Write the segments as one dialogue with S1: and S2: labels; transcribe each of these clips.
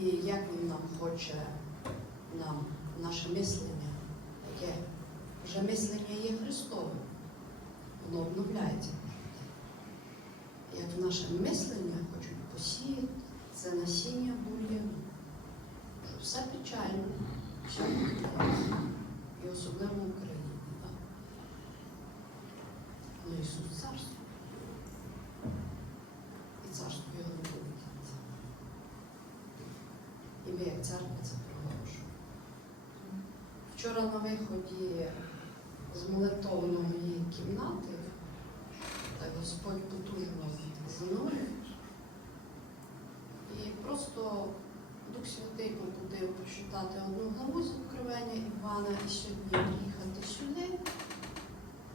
S1: і як він нам хоче нам наше мислення, яке вже мислення є Христове, воно обновляється. Як наше мислення хочуть посіяти це насіння бур'яну, що все печально, все погано, і особливо в Україні. Ну, Ісус царство. І царство його не буде кінця. І ми, як церква, це проголошуємо. Вчора на виході з молитовної кімнати, так Господь потужно занурив. І просто Дух Святий побудив прочитати одну главу з Откровення Івана і сьогодні приїхати сюди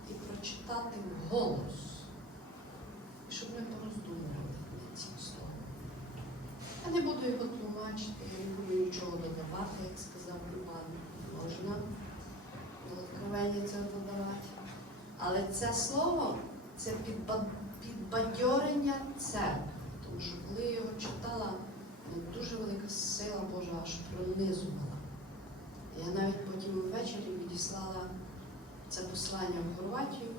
S1: і прочитати вголос, щоб ми пороздумували над цим словом. Я не буду його тлумачити, я не буду нічого додавати, як сказав. Можна до откровення це додавати. Але це слово це підбадьорення церкви. Тому що коли я його читала, ну, дуже велика сила Божа аж пронизувала. Я навіть потім ввечері відіслала це послання в Хорватію.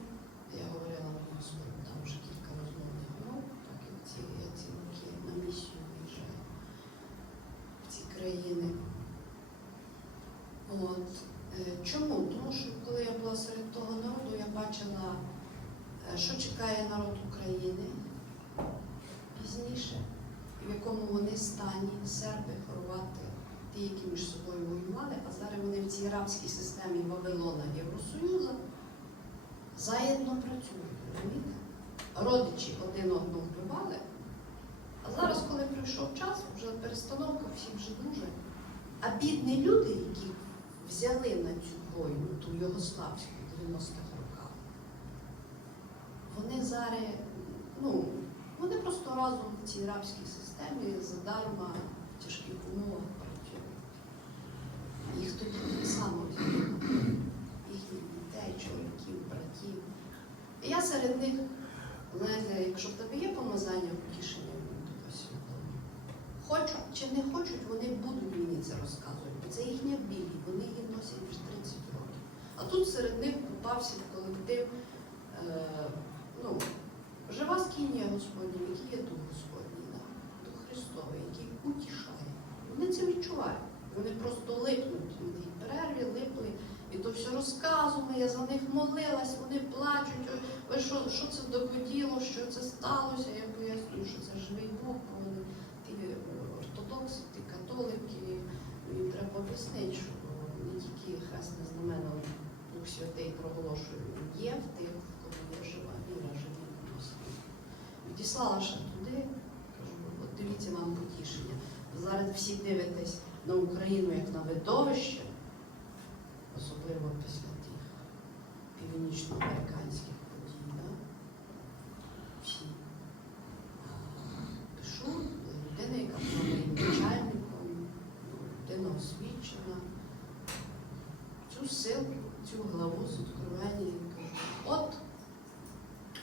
S1: Я говорила мені там вже кілька розмовних мов, так як ці, ці на місію виїжджаю в ці країни. От. Е, Чому? Тому що коли я була серед того народу, я бачила, е, що чекає народ України пізніше, в якому вони стані, серби, хорвати, ті, які між собою воювали, а зараз вони в цій арабській системі Вавилона Євросоюзу заєдно працюють. розумієте? Родичі один одного вбивали. А зараз, коли прийшов час, вже перестановка, всі вже дуже. А бідні люди, які взяли на цю війну, ту Югославську в 90-х роках, вони зараз, ну, вони просто разом в цій рабській системі задарма в тяжких умовах. Їх тоді так само взяли, їхніх дітей, чоловіків, братів. Я серед них, знаєте, якщо в тебе є помазання потішення Святого, хочуть чи не хочуть, вони будуть мені це розказувати. Бо це їхня біль, вони її носять вже 30 років. А тут серед них попався колектив, е, ну, жива скинія Господня, який є Дух Господній, да? Дух Христовий, який утішає. Вони це відчувають. Вони просто липнуть в тій перерві, липли. І то все розказували, я за них молилась, вони плачуть. Ой, що, що це догоділо, що це сталося? Я пояснюю, що це живий Бог, бо вони ті е, ортодокси, ті католики. Їм треба об'яснити, що не тільки хресне знамено Дух Святий проголошує, є в тих, в кого є жива віра, живі. Відіслала ще туди, кажу, от дивіться вам потішення. Зараз всі дивитесь на Україну як на видовище, особливо після тих північноамериканських подій. Да? Всі а, пишу, людина, яка була моїм начальником, людина освічена. Цю силу, цю главу з откровення і кажу, от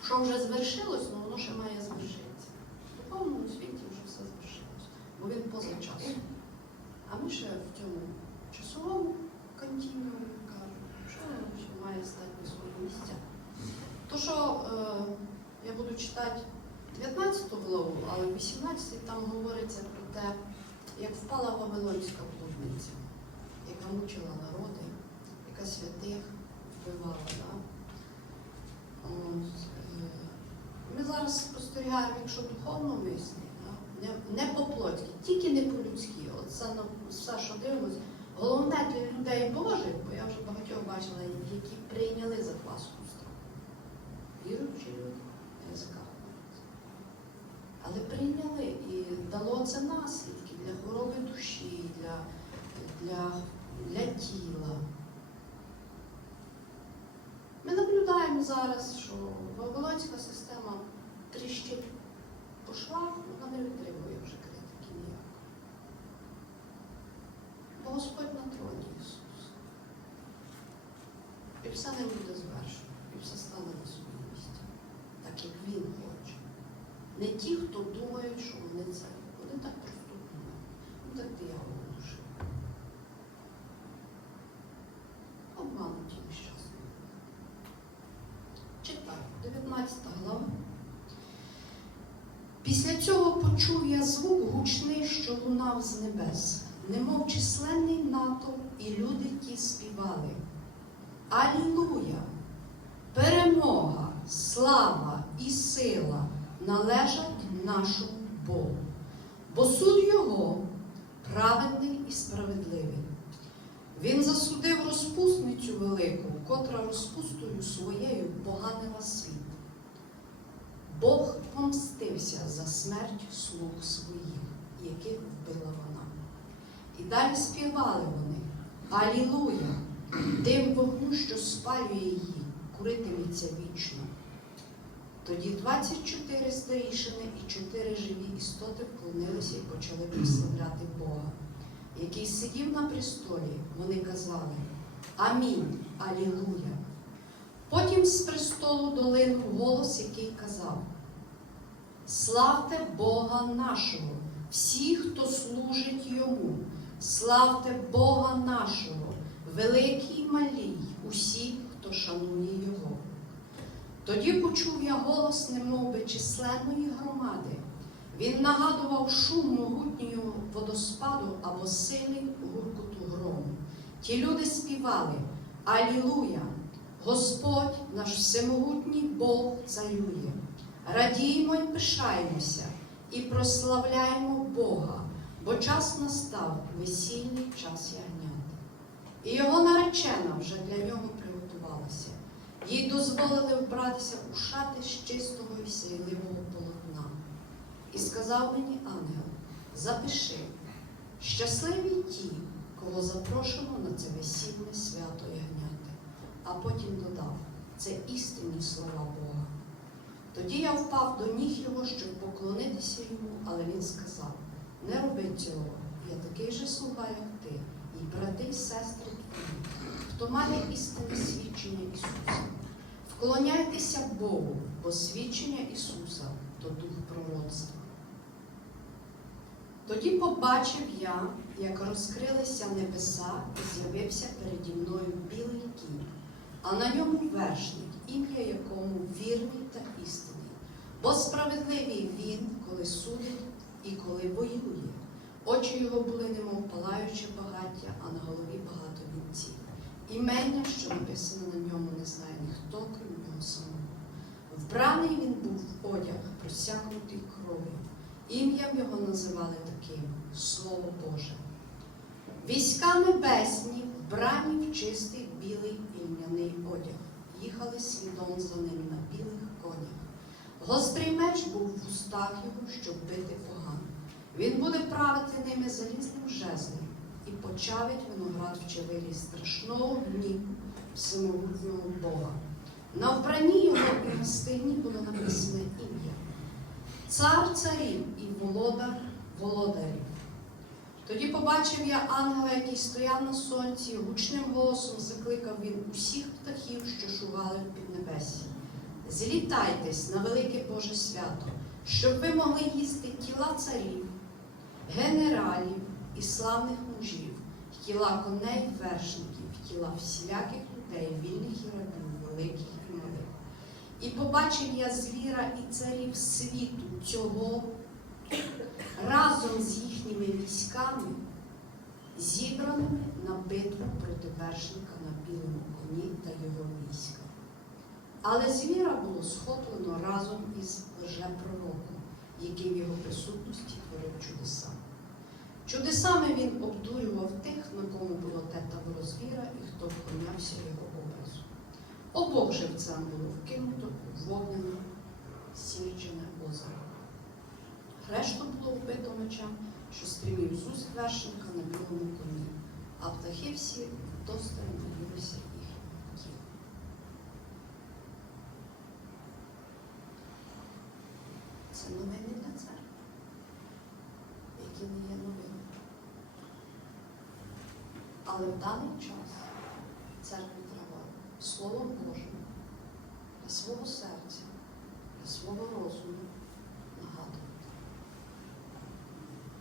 S1: що вже звершилось, але воно ще має звершитися. В духовному світі вже все звершилось, бо він поза часом. А ми ще в цьому часовому континуумі кажемо, що ще має стати на свої місця. То, що е, я буду читати 19 главу, але в 18 там говориться про те, як впала Вавилонська блудниця, яка мучила народи, яка святих вбивала. Да? Е, ми зараз спостерігаємо, якщо духовно мислі, да? не, не по плотськи, тільки не по-людськи. От все, що дивимось, головне для людей Божих, бо я вже багатьох бачила, які прийняли закваску страху. Віруючі люди на язиках. Але прийняли і дало це наслідки для хвороби душі, для, для, для тіла. Ми наблюдаємо зараз, що Вавилонська система тріщить по швах, вона не витримує вже критики ніякої. Бо Господь на троні Ісус. І все не буде звершено, і все стане на своє місце, так як Він хоче. Не ті, хто думають, що вони це. Вони так просто думають. Ну так диявол душі. Обмануті нещасно. Читаю, 19 глава. Після цього почув я звук гучний, що лунав з небес, немов численний натовп, і люди ті співали. Алілуя! Перемога, слава і сила належать нашому Богу, бо суд Його праведний і справедливий. Він засудив розпусницю велику, котра розпустою своєю поганила світ. Бог помстився за смерть слуг своїх, яких вбила вона. І далі співали вони Алілуя! Дим вогню, що спалює її, куритиметься вічно. Тоді 24 старішини і 4 живі істоти вклонилися і почали прославляти Бога, який сидів на престолі. Вони казали Амінь, Алілуя. Потім з престолу долинув голос, який казав: Славте Бога нашого, всі, хто служить йому, славте Бога нашого, великий і малій, усі, хто шанує Його. Тоді почув я голос немов би численної громади. Він нагадував шум могутнього водоспаду або силий гуркоту грому. Ті люди співали Алілуя! Господь, наш всемогутній Бог царює. Радіймо й пишаємося і прославляємо Бога, бо час настав весільний час ягнят. І його наречена вже для нього приготувалася. Їй дозволили вбратися у шати з чистого і сяйливого полотна. І сказав мені ангел: запиши, щасливі ті, кого запрошено на це весільне свято ягняти. А потім додав: це істинні слова Бога. Тоді я впав до ніг його, щоб поклонитися йому, але він сказав: не роби цього, я такий же слуга, як ти, і брати, і сестри твої, хто має істинне свідчення Ісуса. Вклоняйтеся Богу, бо свідчення Ісуса то дух пророцтва. Тоді побачив я, як розкрилися небеса і з'явився переді мною білий кінь, а на ньому вершник, ім'я якому вірний та істинний. Бо справедливий він, коли судить і коли воює. Очі його були немов палаюче багаття, а на голові багато вінців. Імення, що написано на ньому, не знає ніхто, крім нього самого. Вбраний він був в одяг, просякнутий кров'ю. Ім'ям його називали таким Слово Боже. Війська небесні, вбрані в чистий білий ільняний одяг, їхали слідом за ним на білих конях. Гострий меч був в устах його, щоб бити поган. Він буде правити ними залізним жезлом і почавить виноград в чавилі страшного гніву всемогутнього Бога. На вбранні його і на стині було написане ім'я. Цар царів і володар володарів. Тоді побачив я ангела, який стояв на сонці, і гучним голосом закликав він усіх птахів, що шували в піднебесі. Злітайтесь на велике Боже свято, щоб ви могли їсти тіла царів, генералів і славних мужів, тіла коней, вершників, тіла всіляких людей, вільних і рабів, великих і малих. І побачив я звіра і царів світу цього разом з їхніми військами, зібраними на битву проти вершника на білому коні та його війська. Але звіра було схоплено разом із лжепророком, який в його присутності творив чудеса. Чудесами він обдурював тих, на кому було те таборо звіра і хто вклонявся його образу. Обох живцям було вкинуто у вогняне сірчене озеро. Решту було вбито мечем, що стрімів з уст на білому коні, а птахи всі вдосталь наїлися їх тіл. Це новини для церкви, які не є новини. Але в даний час церкві треба Словом Божим для свого серця, для свого розуму нагадувати.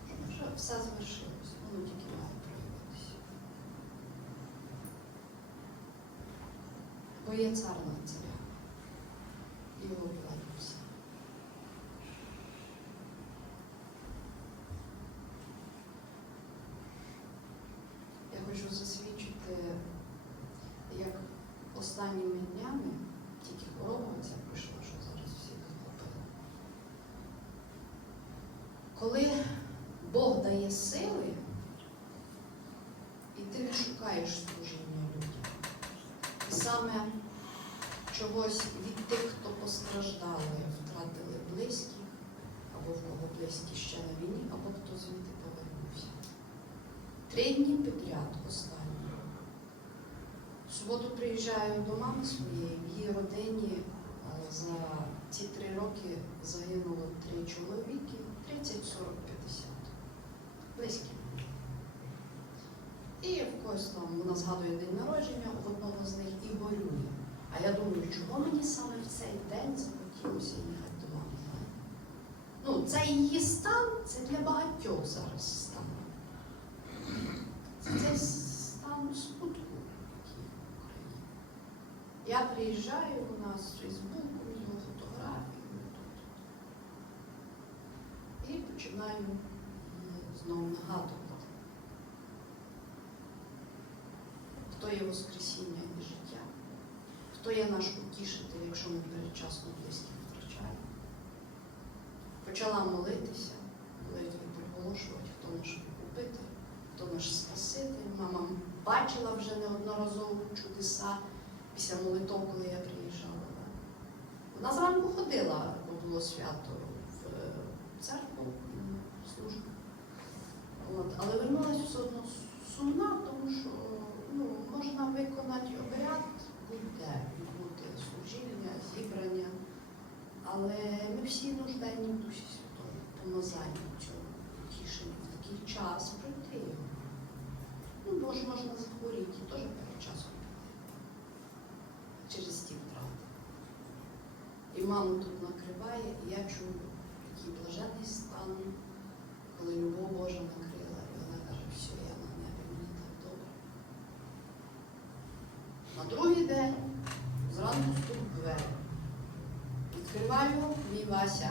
S1: Що вже все завершилось, воно тільки має проявитися. Бо є цар над. І його владі все. Я хочу засвідчити, як останніми днями тільки хвороба ця пішла, що зараз всіх захопила. Коли Бог дає сили, і ти не шукаєш служіння людям. І саме чогось від тих, хто постраждали, втратили близьких, або в кого близькі ще на війні, або хто звідти повернувся. Три дні підряд останні. В суботу приїжджаю до мами своєї, в її родині е, за ці три роки загинуло три чоловіки, 30, 40, 50. Близькі. І в когось там вона згадує день народження, у одного з них і горює. А я думаю, чого мені саме в цей день захотілося їхати до мами? Ну, це її стан, це для багатьох зараз стан. Це стан смутку який в Україні. Я приїжджаю у нас з Фейсбуку, його фотографію. І починаю хто є Воскресіння і життя, хто є наш утішитель, якщо ми передчасно близьких втрачаємо. Почала молитися, молитві проголошувати, хто наш викупитель, хто наш Спаситель. Мама бачила вже неодноразово чудеса після молитов, коли я приїжджала. Вона зранку ходила, бо було свято в е, церкву м, службу. От. Але вернулася все одно сумна, тому що ну, можна виконати обряд будь-де, бути служіння, зібрання. Але ми всі нужденні в Дусі Святому, помазанні в цьому тішенні в такий час пройти його. Ну, бо ж можна захворіти, теж перед часом. Через ті втрати. І маму тут накриває, і я чую такий блаженний стан, коли любов Божа накрила, і вона каже, все, я на небі, мені так добре. На другий день зранку стук двері. Відкриваю мій Вася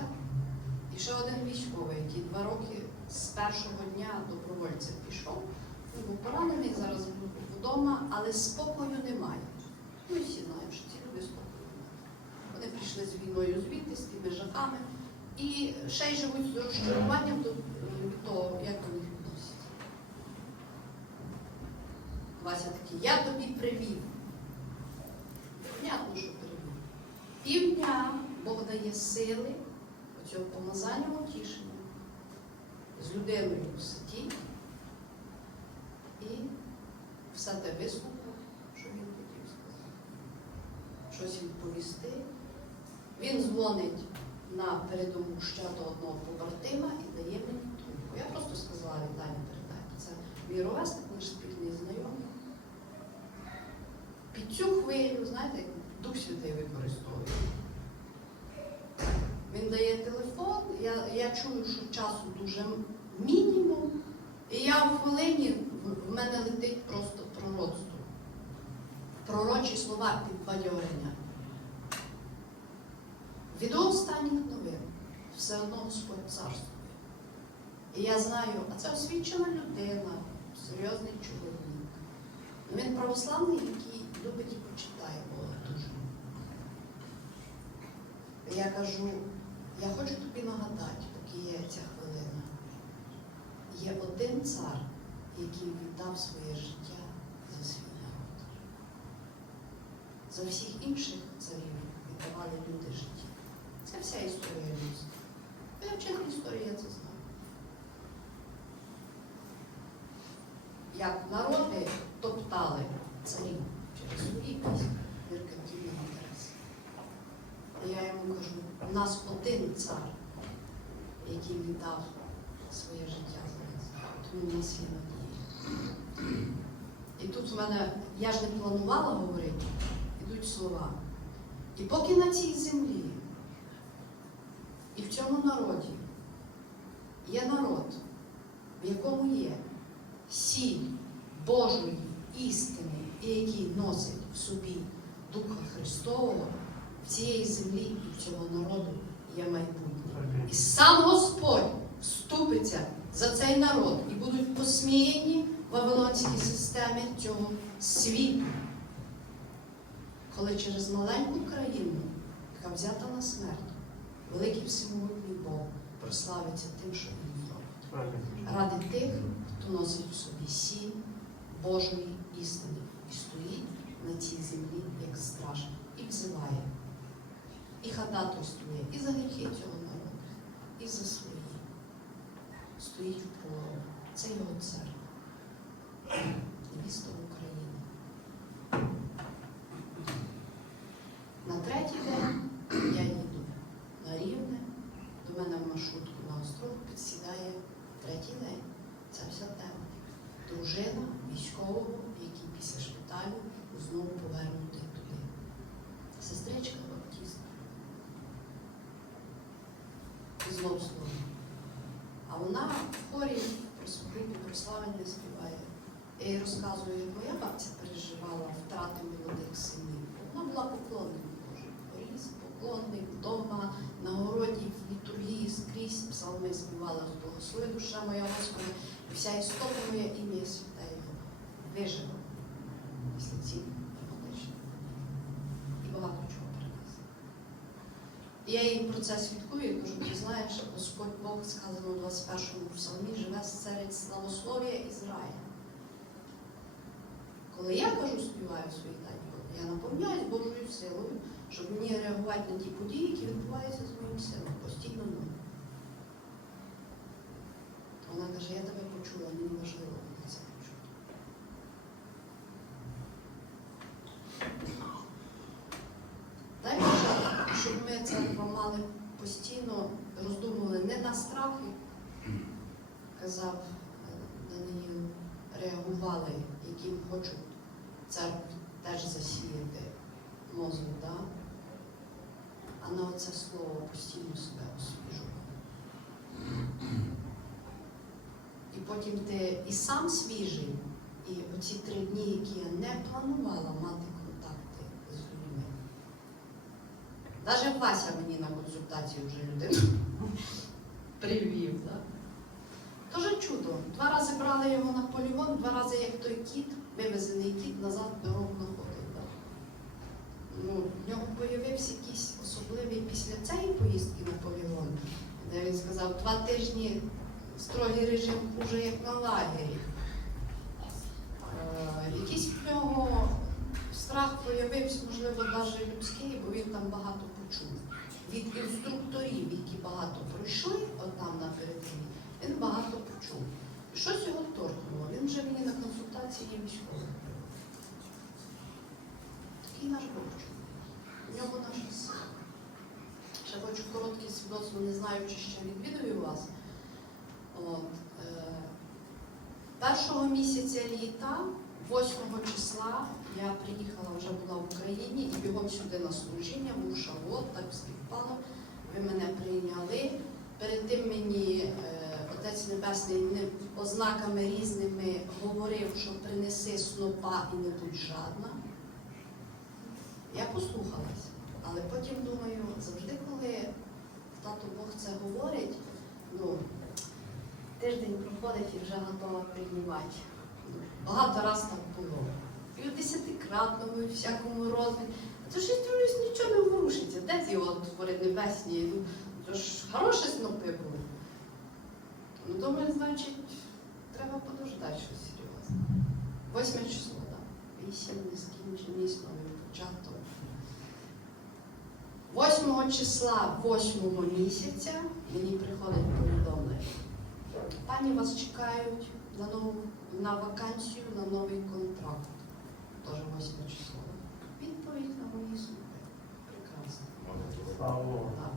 S1: і ще один військовий, який два роки з першого дня добровольцем пішов. Він був поранений, зараз вдома, але спокою немає. Ми всі знаємо, що ці люди спокою немає. Вони прийшли з війною звідти, з тими жахами, і ще й живуть з розчаруванням до того, як до них відносяться. Вася такий, я тобі привів. Понятно, що привів. Півдня Бог дає сили оцього помазання утішення з людиною сидіть і все те вислухав, що він хотів сказати. Щось відповісти. Він дзвонить на передову ще до одного побратима і дає мені трубку. Я просто сказала, вітання передайте. Це мій ровесник, наш спільний знайомий. Цю хвилю, знаєте, Дух Святий використовує. Він дає телефон, я, я чую, що часу дуже мінімум, і я в хвилині в- мене летить просто пророцтво. Пророчі слова підбадьорення. Від останніх новин все одно Господь царствує. І я знаю, а це освічена людина, серйозний чоловік. Він православний, який любить і почитає Бога дуже. Я кажу, я хочу тобі нагадати, поки є ця хвилина. Є один цар, який віддав своє життя за свій народ. За всіх інших царів віддавали люди життя. Це вся історія людства. Я вчила історію, я це знаю. Як народи топтали царів свої якісь меркантильні інтереси. І я йому кажу, у нас один цар, який віддав своє життя за нас. Тому в нас є надія. І тут в мене, я ж не планувала говорити, ідуть слова. І поки на цій землі і в цьому народі є народ, в якому є сіль Божої істини, і який носить в собі Духа Христового, в цієї землі і в цього народу є майбутнє. І сам Господь вступиться за цей народ і будуть посміяні вавилонські системи цього світу. Коли через маленьку країну, яка взята на смерть, великий всемогутній Бог прославиться тим, що він зробить. Ради тих, хто носить в собі сіль Божої істини і стоїть на цій землі як страж і взиває, і ходатайствує і за гріхи цього народу, і за свої. Стоїть в пролом. Це його церква. Місто України. На третій день я їду на Рівне, до мене в маршрутку на остров підсідає третій день. Це вся тема. Дружина військового, який після шпиталю знову повернутий туди. Сестричка Баптіста. І знов слово. А вона в хорі групі прославлення співає. Я їй розказую, як моя бабця переживала втрати молодих синів. Вона була поклонником Божим. Поріс, поклонник, вдома, на городі, в літургії, скрізь псалми співала з Богослови душа моя Господи, і вся істота моя ім'я святе Його. Вижила після цієї молодечі. І багато чого перенесла. І я їй про це свідкую і кажу, ти знаєш, Господь Бог сказано у 21-му псалмі, живе серед славослов'я Ізраїля. Коли я кажу, співаю свої танці, я наповняюсь Божою силою, щоб мені реагувати на ті події, які відбуваються з моїм сином, постійно мною. Вона каже, я тебе почула, мені важливо буде це почути. Дай Боже, щоб ми це мали постійно, роздумували не на страхи, казав е, Даниїл, реагували, яким хочуть церкві теж засіяти мозок, да? а на оце слово постійно себе освіжували. І потім ти і сам свіжий, і оці три дні, які я не планувала мати контакти з людьми. Навіть Вася мені на консультацію вже людину привів. Да? Тоже чудо. Два рази брали його на полігон, два рази як той кіт, вивезений кіт, назад дорогу находив. Да? Ну, в нього появився якийсь особливий після цієї поїздки на полігон, де він сказав, два тижні строгий режим уже як на лагері. Е, якийсь в нього страх появився, можливо, навіть людський, бо він там багато почув. Від інструкторів, які багато пройшли отам на передовій, він багато почув. І щось його торкнуло. Він вже мені на консультації є військовий. Такий наш Бог. В ньому наша сила. Ще хочу коротке свідоцтво, не знаю, чи ще відвідую вас. От, е, першого місяця літа, 8 числа, я приїхала, вже була в Україні і бігом сюди на служіння, був шавот, так співпало. Ви мене прийняли. Перед тим мені е, Отець Небесний ознаками різними говорив, що принеси снопа і не будь жадна. Я послухалась, але потім думаю, завжди, коли тато Бог це говорить, ну, тиждень проходить і вже готова приймати. Багато раз так було. І в десятикратному, і всякому розмірі. А то ж дивлюсь, нічого не ворушиться. Де ці от твори небесні? Ну, то ж хороші снопи були. Ну, думаю, значить, треба подождати щось серйозне. Восьме число, так. Вісім нескінченість, новий початок. 8 числа 8 місяця мені приходить повідомлення. Пані вас чекають на, нову, на вакансію на новий контракт. Теж восьме число. Відповідь на мої слова. Прекрасно. Так.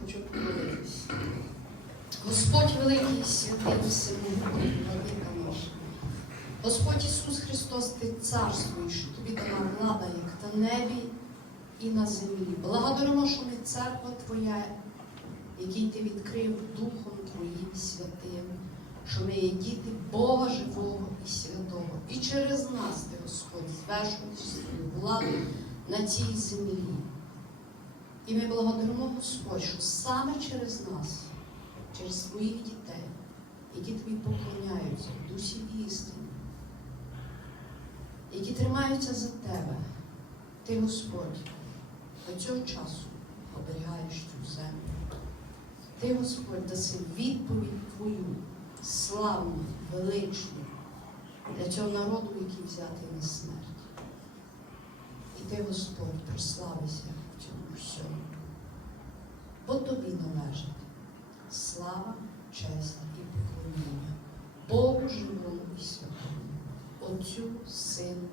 S1: Хочу помолитись. Господь великий, святий, всемогутній, владика наш. Господь Ісус Христос, Ти царствуєш, тобі дана влада, як на небі і на землі. Благодаримо, що ми церква Твоя, який Ти відкрив Духом Твоїм святим, що ми є діти Бога живого і святого. І через нас, Ти, Господь, звершуєш свою владу на цій землі. І ми благодаримо Господь, що саме через нас, через своїх дітей, які тобі поклоняються в дусі істини, які тримаються за тебе, ти, Господь, до цього часу оберігаєш цю землю. Ти, Господь, даси відповідь Твою, славну, величну, для цього народу, який взятий на смерть. І ти, Господь, прославися в цьому всьому. Бо тобі належить слава, честь і поклоніння Богу живому і святому, Отцю, Сину